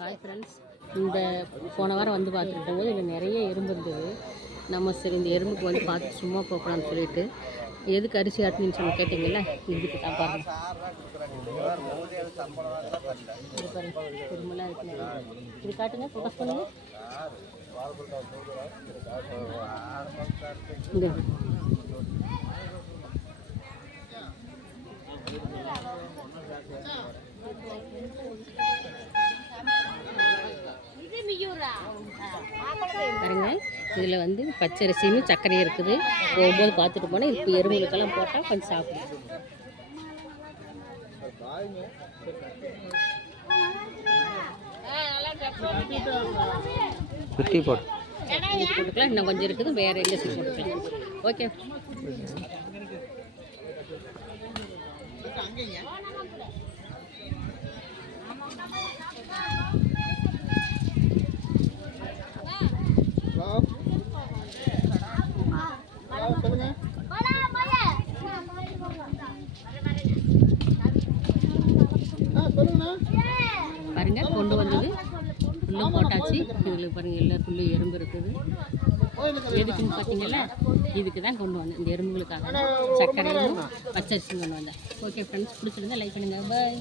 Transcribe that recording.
Hi friends, இந்த போன வாரம் வந்து பார்த்துட்டு போகும்போது இதில் நிறைய எறும்பு இருந்தது. நம்ம சரி இந்த எறும்புக்கு வந்து பார்த்து சும்மா போகக்கூடாதுன்னு சொல்லிட்டு எதுக்கு அரிசி ஆட்டுன்னு சொல்லி கேட்டிங்கல்ல, இதுக்கு தான் பாருங்க. இது பாருங்க, திரும்பலாம் இருக்கு. இது காட்டுங்க, ஃபோக்கஸ் பண்ணுங்க. இங்கே பாருங்க, இதில் வந்து பச்சரிசியும் சர்க்கரையும் இருக்குது. போகும்போது பார்த்துட்டு போனால் இப்போ எறும்புகளுக்கெல்லாம் போட்டால் கொஞ்சம் சாப்பிடும். குட்டி போட்டு போட்டுக்கலாம், இன்னும் கொஞ்சம் இருக்குது, வேறு எங்கே சீ போட்டுக்கலாம். ஓகே, பாருங்க கொண்டு வந்தது ஃபுல்லும் போட்டாச்சு. இதில் பாருங்கள் எல்லாத்துக்குள்ளேயும் எறும்பு இருக்குது. எதுக்குன்னு பார்த்தீங்கல்ல, இதுக்கு தான் கொண்டு வந்தேன், இந்த எறும்புகளுக்காக சர்க்கரையும் பச்சரிசியும் கொண்டு வந்தேன். ஓகே ஃப்ரெண்ட்ஸ், பிடிச்சிருந்தா லைக் பண்ணுங்கள். பாய்.